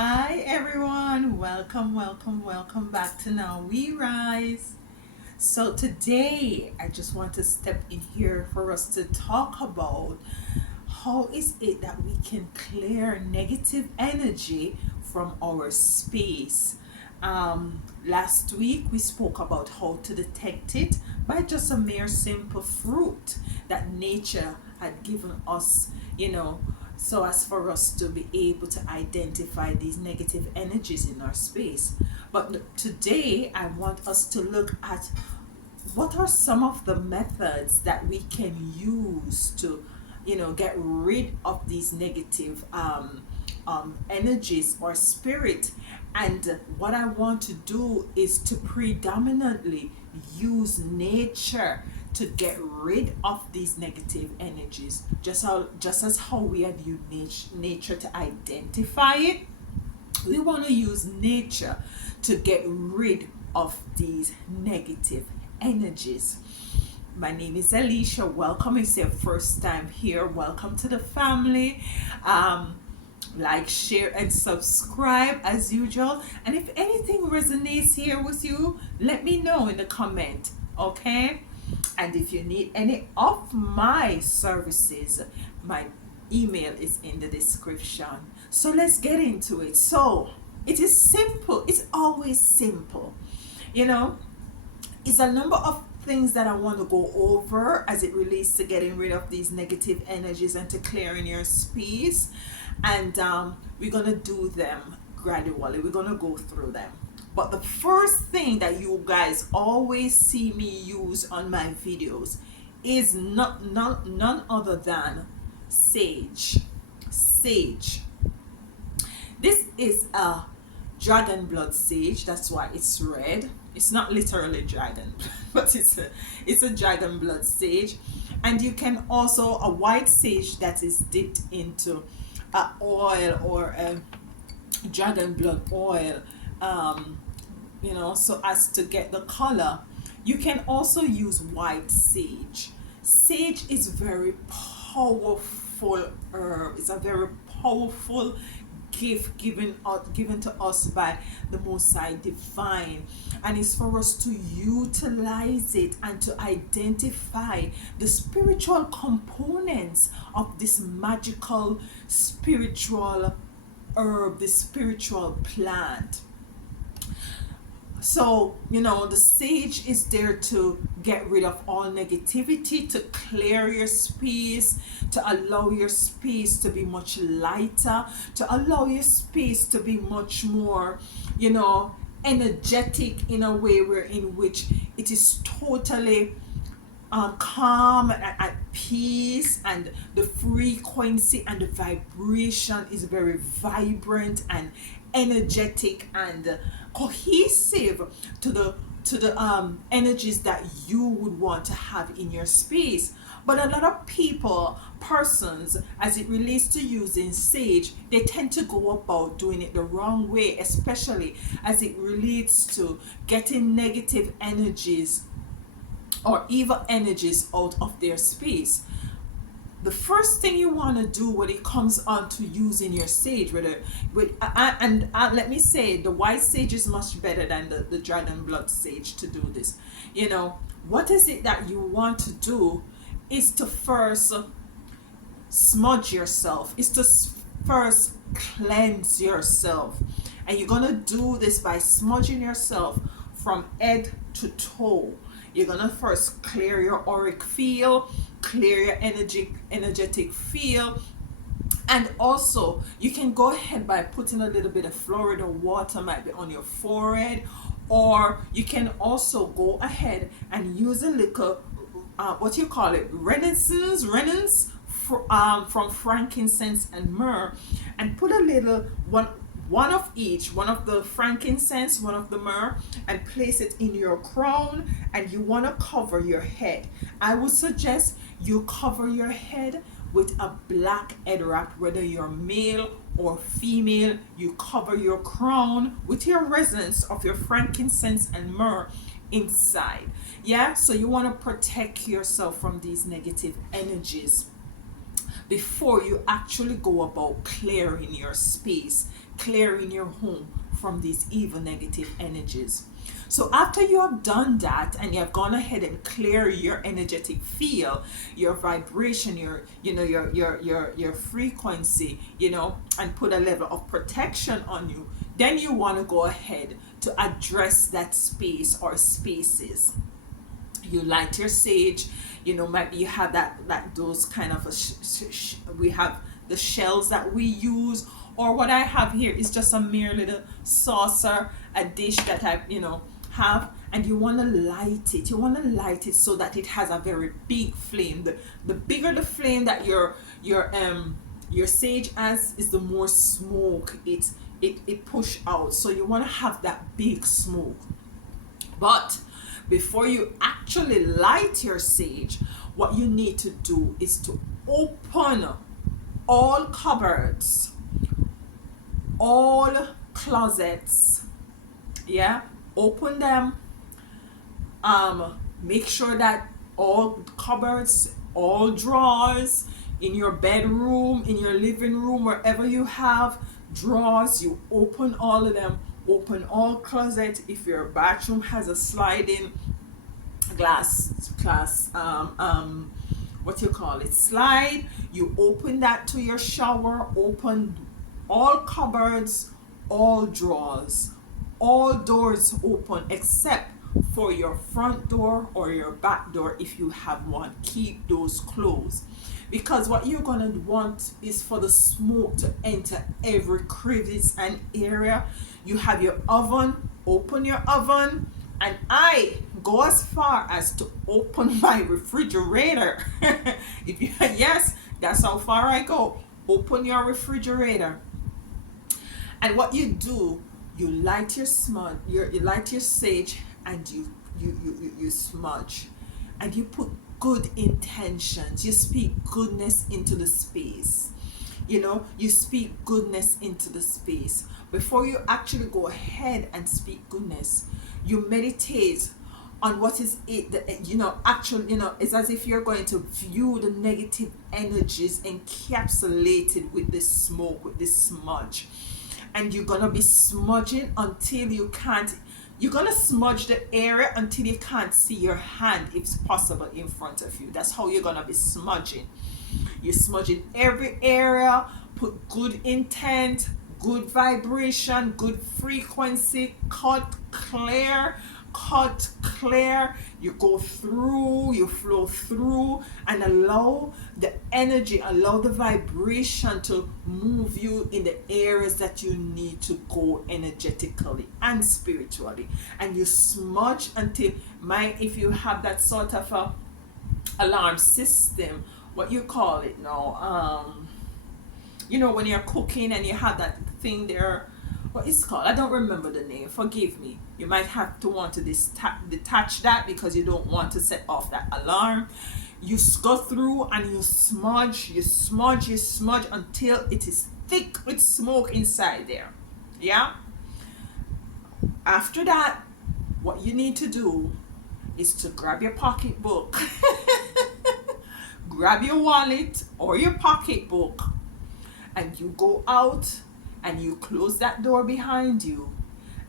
Hi everyone, welcome back to Now We Rise. So today I just want to step in here for us to talk about how is it that we can clear negative energy from our space. Last week we spoke about how to detect it by just a mere simple fruit that nature had given us, you know, so as for us to be able to identify these negative energies in our space. But today I want us to look at what are some of the methods that we can use to get rid of these negative energies or spirit. And what I want to do is to predominantly use nature to get rid of these negative energies, just as how we have used nature to identify it. We want to use nature to get rid of these negative energies. My name is Alicia. Welcome. It's your first time here. Welcome to the family. Like, share, and subscribe as usual. And if anything resonates here with you, let me know in the comment. Okay? And if you need any of my services, my email is in the description. So let's get into it. So it is simple. It's always simple. You know, it's a number of things that I want to go over as it relates to getting rid of these negative energies and to clearing your space. And we're going to do them gradually. We're going to go through them. But the first thing that you guys always see me use on my videos is none other than sage. Sage. This is a dragon blood sage. That's why it's red. It's not literally dragon, but it's a dragon blood sage. And you can also a white sage that is dipped into a oil or a dragon blood oil, so as to get the color. You can also use white sage. Sage is very powerful herb. It's a very powerful gift given to us by the Most High Divine, and it's for us to utilize it and to identify the spiritual components of this magical spiritual herb, this spiritual plant. So, the sage is there to get rid of all negativity, to clear your space, to allow your space to be much lighter, to allow your space to be much more, energetic in a way where in which it is totally calm and at peace, and the frequency and the vibration is very vibrant and energetic and cohesive to the energies that you would want to have in your space. But a lot of persons, as it relates to using sage, they tend to go about doing it the wrong way, especially as it relates to getting negative energies or evil energies out of their space. The first thing you want to do when it comes on to using your sage, let me say, the white sage is much better than the dragon blood sage to do this. What is it that you want to do is to first smudge yourself, is to first cleanse yourself. And you're going to do this by smudging yourself from head to toe. You're gonna first clear your auric field, clear your energetic field, and also you can go ahead by putting a little bit of Florida water, might be on your forehead, or you can also go ahead and use a little renins from frankincense and myrrh, and put a little one of each, one of the frankincense, one of the myrrh, and place it in your crown. And you want to cover your head. I would suggest you cover your head with a black head wrap, whether you're male or female. You cover your crown with your resins of your frankincense and myrrh inside. Yeah, so you want to protect yourself from these negative energies. before you actually go about clearing your space, clearing your home from these evil negative energies. So after you have done that and you have gone ahead and clear your energetic field, your vibration, your frequency, and put a level of protection on you, then you want to go ahead to address that space or spaces. You light your sage, maybe you have that those kind of we have the shells that we use, or what I have here is just a mere little saucer, a dish that I have, and you want to light it. You want to light it so that it has a very big flame. The bigger the flame that your sage has, is the more smoke it push out. So you want to have that big smoke. But before you actually light your sage, what you need to do is to open all cupboards, all closets, yeah, open them. Make sure that all cupboards, all drawers in your bedroom, in your living room, wherever you have drawers, you open all of them. Open all closet. If your bathroom has a sliding glass what you call it, slide, you open that to your shower. Open all cupboards, all drawers, all doors open except for your front door or your back door. If you have one, keep those closed, because what you're going to want is for the smoke to enter every crevice and area. You have your oven, open your oven, and I go as far as to open my refrigerator. Yes, that's how far I go. Open your refrigerator. And what you do, you light your you light your sage, and you smudge, and you put good intentions. You speak goodness into the space. You speak goodness into the space. Before you actually go ahead and speak goodness, you meditate on what is it that, it's as if you're going to view the negative energies encapsulated with this smoke, with this smudge. And you're going to be smudging until you can't. You're going to smudge the area until you can't see your hand, if possible, in front of you. That's how you're going to be smudging. You're smudging every area. Put good intent, good vibration, good frequency. Cut clear. You go through, you flow through, and allow the energy, allow the vibration to move you in the areas that you need to go energetically and spiritually. And you smudge until, if you have that sort of a alarm system, what you call it now, when you're cooking and you have that thing there, what it's called, I don't remember the name, forgive me. You might have to want to detach that because you don't want to set off that alarm. You go through and you smudge until it is thick with smoke inside there. Yeah. After that, what you need to do is to grab your pocketbook, grab your wallet or your pocketbook, and you go out and you close that door behind you,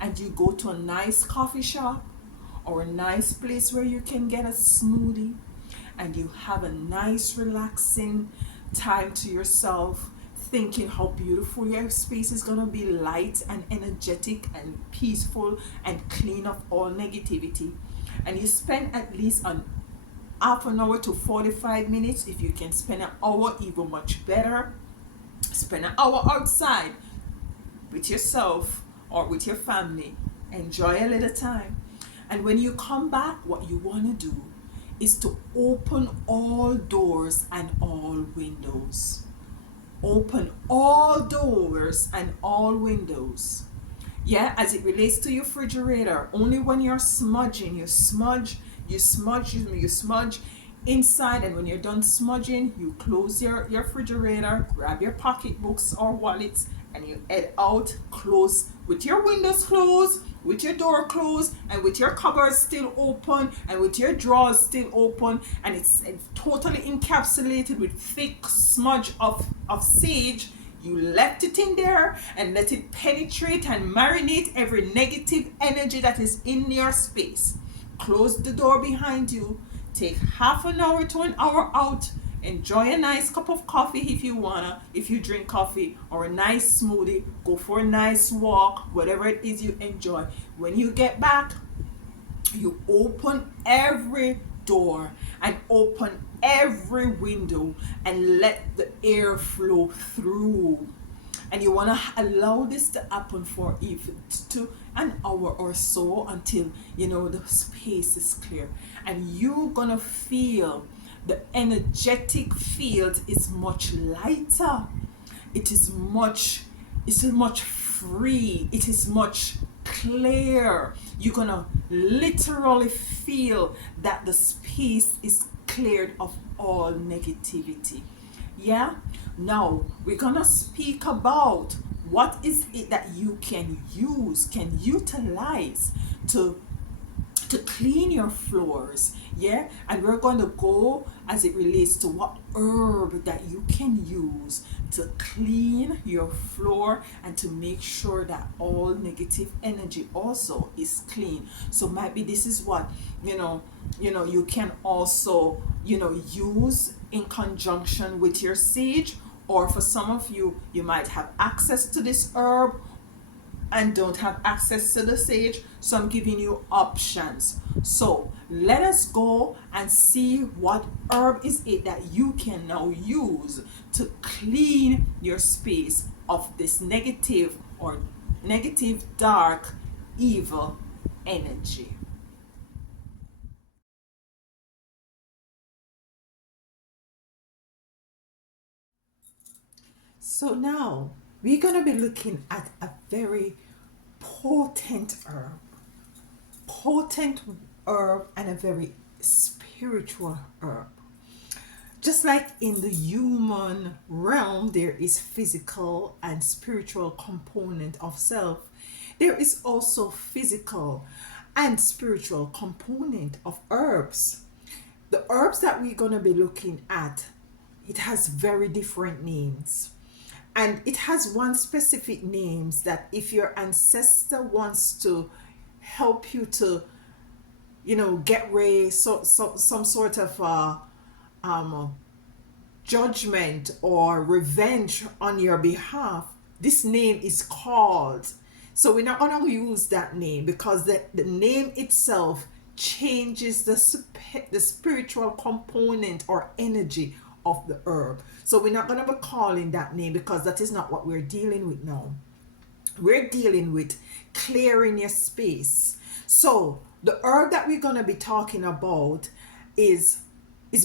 and you go to a nice coffee shop or a nice place where you can get a smoothie, and you have a nice relaxing time to yourself, thinking how beautiful your space is going to be, light and energetic and peaceful and clean of all negativity. And you spend at least an half an hour to 45 minutes. If you can spend an hour, even much better. Spend an hour outside with yourself or with your family. Enjoy a little time. And when you come back, what you want to do is to open all doors and all windows. Open all doors and all windows. Yeah, as it relates to your refrigerator, only when you're smudging, you smudge inside, and when you're done smudging, you close your refrigerator, grab your pocketbooks or wallets, and you head out, close with your windows closed with your door closed and with your cupboards still open and with your drawers still open, and it's totally encapsulated with thick smudge of sage, you left it in there and let it penetrate and marinate every negative energy that is in your space. Close the door behind you. Take half an hour to an hour out. Enjoy a nice cup of coffee if you wanna, if you drink coffee, or a nice smoothie. Go for a nice walk, whatever it is you enjoy. When you get back, you open every door and open every window and let the air flow through. And you want to allow this to happen for even to an hour or so until the space is clear, and you're gonna feel the energetic field is much lighter. It is much free. It is much clear. You're gonna literally feel that the space is cleared of all negativity. Yeah. Now we're gonna speak about what is it that you can utilize to clean your floors. Yeah. And we're going to go as it relates to what herb that you can use to clean your floor and to make sure that all negative energy also is clean. So maybe this is what you can also use in conjunction with your sage, or for some of you, you might have access to this herb and don't have access to the sage. So I'm giving you options. So let us go and see what herb is it that you can now use to clean your space of this negative, dark, evil energy. So now we're going to be looking at a very potent herb, potent and a very spiritual herb. Just like in the human realm, there is physical and spiritual component of self. There is also physical and spiritual component of herbs. The herbs that we're going to be looking at, it has very different names, and it has one specific names that if your ancestor wants to help you to get rid some sort of um judgment or revenge on your behalf, this name is called. So we're not going to use that name because the name itself changes the spiritual component or energy of the herb. So we're not going to be calling that name because that is not what we're dealing with now. We're dealing with clearing your space. So the herb that we're going to be talking about is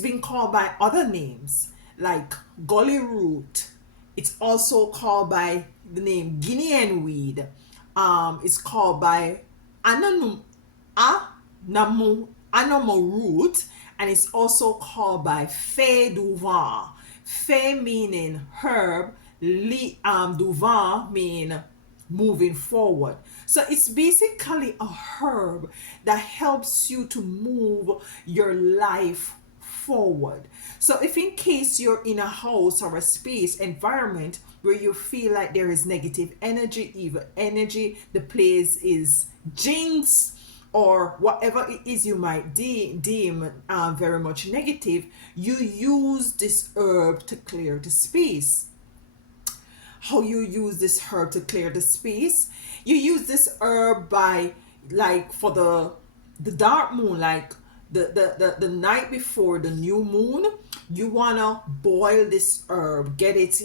being called by other names like gully root. It's also called by the name Guinean weed. It's called by anonum Anomo root, and it's also called by Fée du Vent. Fée meaning herb, du vent mean moving forward. So it's basically a herb that helps you to move your life forward. So if in case you're in a house or a space environment where you feel like there is negative energy, evil energy, the place is jinx, or whatever it is you might deem very much negative, you use this herb to clear the space. How you use this herb to clear the space? You use this herb by, like, for the dark moon, like the night before the new moon, you wanna boil this herb, get it,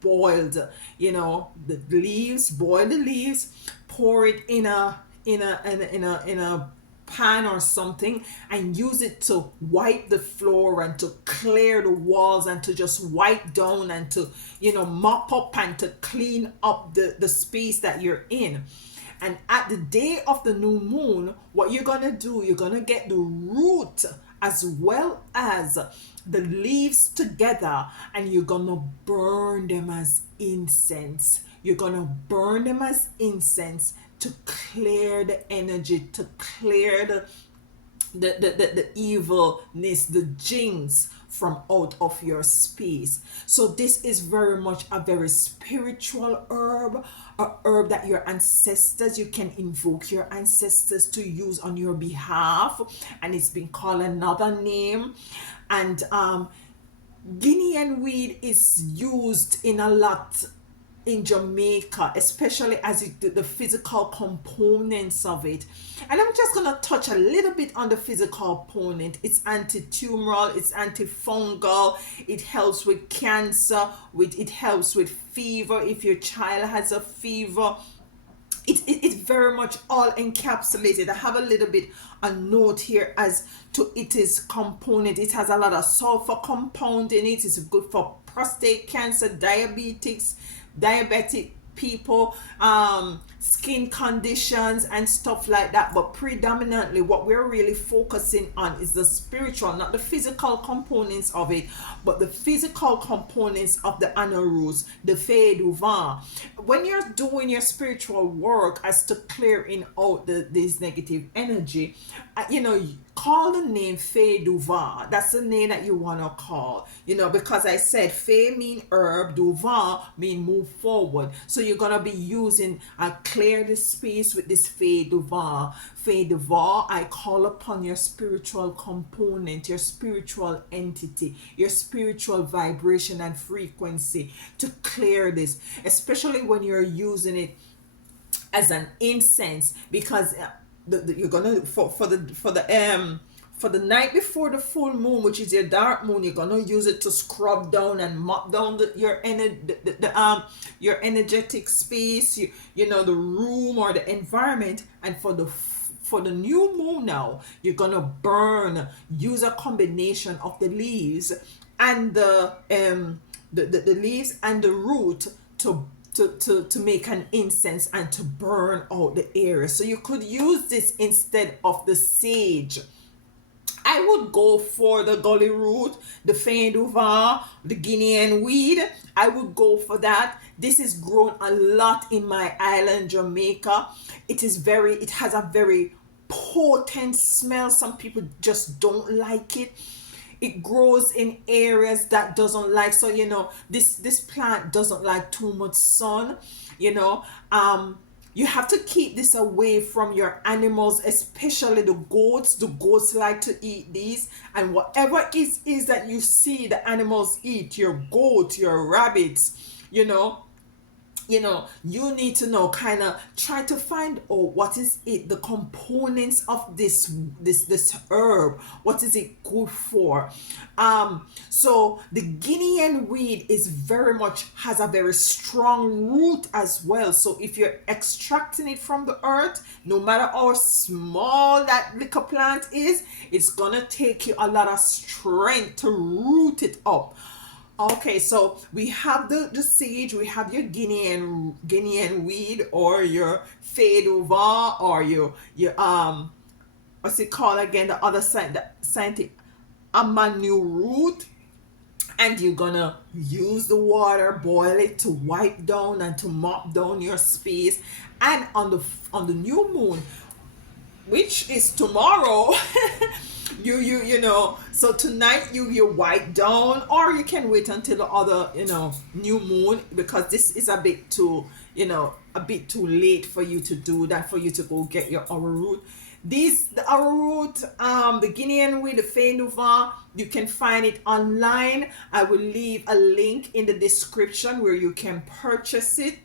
boiled, the leaves, boil the leaves, pour it in a pan or something, and use it to wipe the floor and to clear the walls and to just wipe down and to mop up and to clean up the space that you're in. And at the day of the new moon, what you're gonna do, you're gonna get the root as well as the leaves together, and you're gonna burn them as incense. you're gonna burn them as incense to clear the energy, to clear the evilness, the jinx from out of your space. So this is very much a very spiritual herb, a herb that your ancestors, you can invoke your ancestors to use on your behalf, and it's been called another name. And Guinean weed is used in a lot in Jamaica, especially as the physical components of it. And I'm just gonna touch a little bit on the physical component. It's anti-tumoral, it's antifungal, it helps with cancer, it helps with fever if your child has a fever. It's very much all encapsulated. I have a little bit a note here as to it is component. It has a lot of sulfur compound in it. It's good for prostate cancer, diabetic people, skin conditions and stuff like that. But predominantly what we're really focusing on is the spiritual, not the physical components of it, but the physical components of the anna roots, the fée du vent. When you're doing your spiritual work as to clearing out this negative energy, call the name fée du vent. That's the name that you want to call, because I said fée mean herb, du vent mean move forward. So you're going to be using clear the space with this fée du vent. Fée du vent, I call upon your spiritual component, your spiritual entity, your spiritual vibration and frequency to clear this, especially when you're using it as an incense, because you're gonna for the night before the full moon, which is your dark moon, you're gonna use it to scrub down and mop down your energetic space, the room or the environment. And for the new moon now, you're gonna use a combination of the leaves and the leaves and the root to make an incense and to burn out the area. So you could use this instead of the sage. I would go for the gully root, the fin du vent, the Guinean weed. I would go for that. This is grown a lot in my island, Jamaica. It has a very potent smell. Some people just don't like it. It grows in areas that doesn't like, so this plant doesn't like too much sun. You have to keep this away from your animals, especially the goats. The goats like to eat these, and whatever it is that you see the animals eat, your goat, your rabbits, you need to know, kind of try to find out what is it, the components of this herb, what is it good for. So the Guinean weed has a very strong root as well. So if you're extracting it from the earth, no matter how small that little plant is, it's gonna take you a lot of strength to root it up. Okay, so we have the sage, we have your Guinean weed, or your fée du vent, or your what's it called again? The other side, the scientific amanu root. And you're gonna use the water, boil it to wipe down and to mop down your space. And on the new moon, which is tomorrow, so tonight you wipe down, or you can wait until the other new moon, because this is a bit too late for you to do that, for you to go get your arrowroot. The arrowroot, the Guinean weed, the fée du vent, you can find it online. I will leave a link in the description where you can purchase it,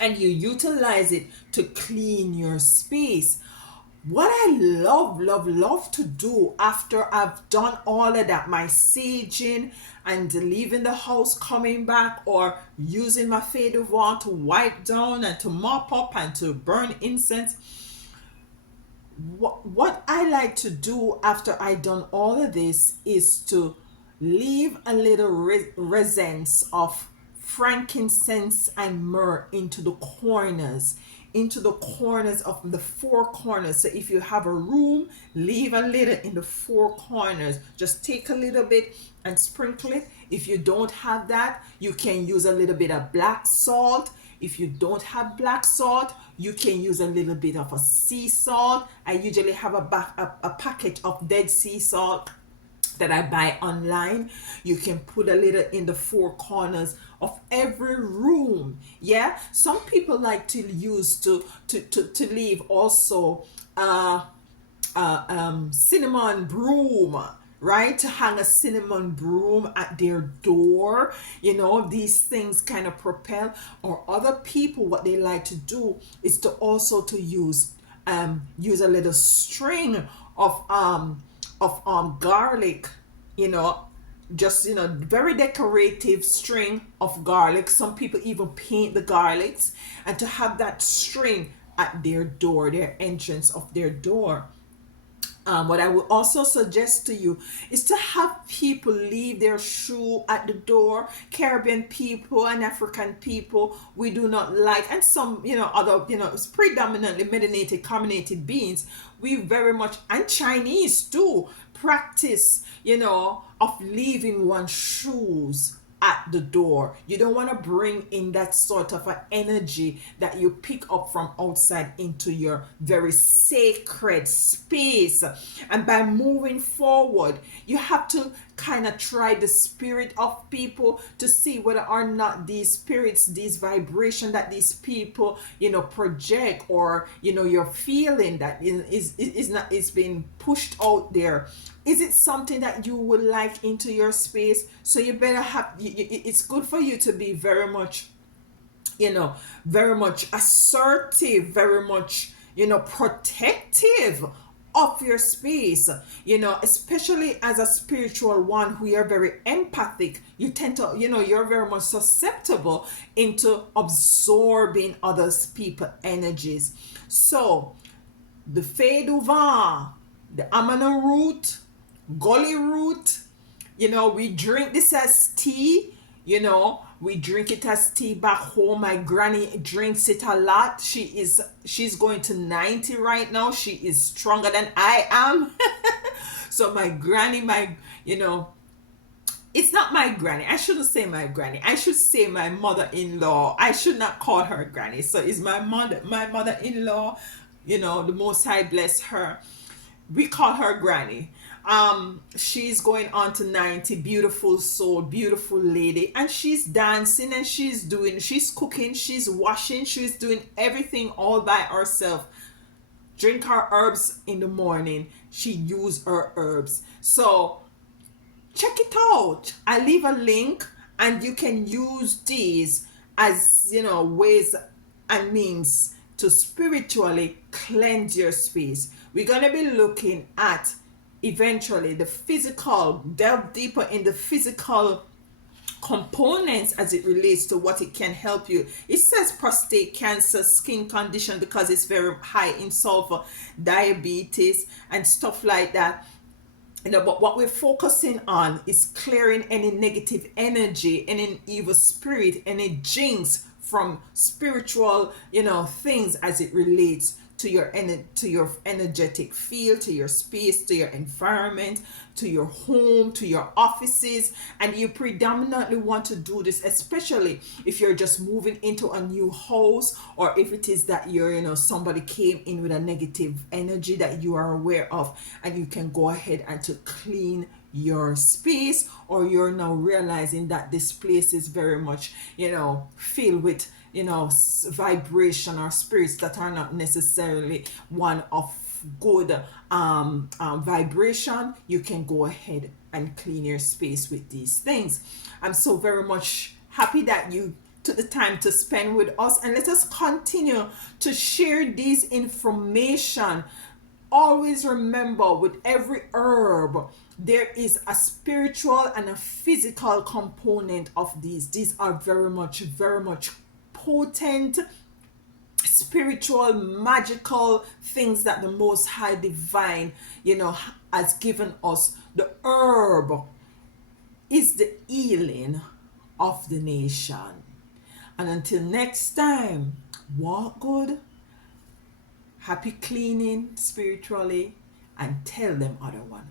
and you utilize it to clean your space. What I love to do after I've done all of that, my saging and leaving the house, coming back, or using my fée du vent to wipe down and to mop up and to burn incense, what I like to do after I done all of this is to leave a little resins of frankincense and myrrh into the corners of the four corners. So if you have a room, leave a little in the four corners. Just take a little bit and sprinkle it. If you don't have that, you can use a little bit of black salt. If you don't have black salt, you can use a little bit of a sea salt. I usually have a packet of dead sea salt that I buy online. You can put a little in the four corners of every room. Yeah, some people like to use to leave also cinnamon broom, right? To hang a cinnamon broom at their door. You know, these things kind of propel. Or other people, what they like to do is to also to use a little string of garlic, you know, just, you know, very decorative string of garlic. Some people even paint the garlics, and to have that string at their door, their entrance of their door. What I would also suggest to you is to have people leave their shoe at the door. Caribbean people and African people, we do not like, and some, you know, other, you know, it's predominantly melanated, carbonated beings. We very much, and Chinese too, practice, you know, of leaving one's shoes at the door. You don't want to bring in that sort of an energy that you pick up from outside into your very sacred space. And by moving forward, you have to kind of try the spirit of people to see whether or not these spirits, these vibration that these people, you know, project, or, you know, you're feeling that is not, is being pushed out there. Is it something that you would like into your space? So you better have, it's good for you to be very much, you know, very much assertive, very much, you know, protective of your space, you know, especially as a spiritual one who are very empathic. You tend to, you know, you're very much susceptible into absorbing others people energies. So the fée du vent, the amana root, gully root, you know, we drink this as tea. You know, we drink it as tea back home. My granny drinks it a lot. She's going to 90 right now. She is stronger than I am. So my granny, you know, it's not my granny. I shouldn't say my granny. I should say my mother-in-law. I should not call her granny. So it's my mother-in-law, you know, the Most High bless her. We call her granny. She's going on to 90, beautiful soul, beautiful lady, and she's dancing, and she's cooking, she's washing, she's doing everything all by herself. Drink her herbs in the morning. She use her herbs. So check it out. I leave a link, and you can use these as, you know, ways and means to spiritually cleanse your space. We're going to be looking at eventually the physical, delve deeper in the physical components as it relates to what it can help you. It says prostate cancer, skin condition, because it's very high in sulfur, diabetes and stuff like that. You know, but what we're focusing on is clearing any negative energy, any evil spirit, any jinx from spiritual, you know, things as it relates to your energetic field, to your space, to your environment, to your home, to your offices. And you predominantly want to do this, especially if you're just moving into a new house, or if it is that you're, you know, somebody came in with a negative energy that you are aware of, and you can go ahead and to clean your space, or you're now realizing that this place is very much, you know, filled with, you know, vibration or spirits that are not necessarily one of good vibration. You can go ahead and clean your space with these things. I'm so very much happy that you took the time to spend with us, and let us continue to share these information. Always remember, with every herb there is a spiritual and a physical component of these. These are very much potent spiritual, magical things that the Most High Divine, you know, has given us. The herb is the healing of the nation. And until next time, walk good, happy cleaning spiritually, and tell them other one.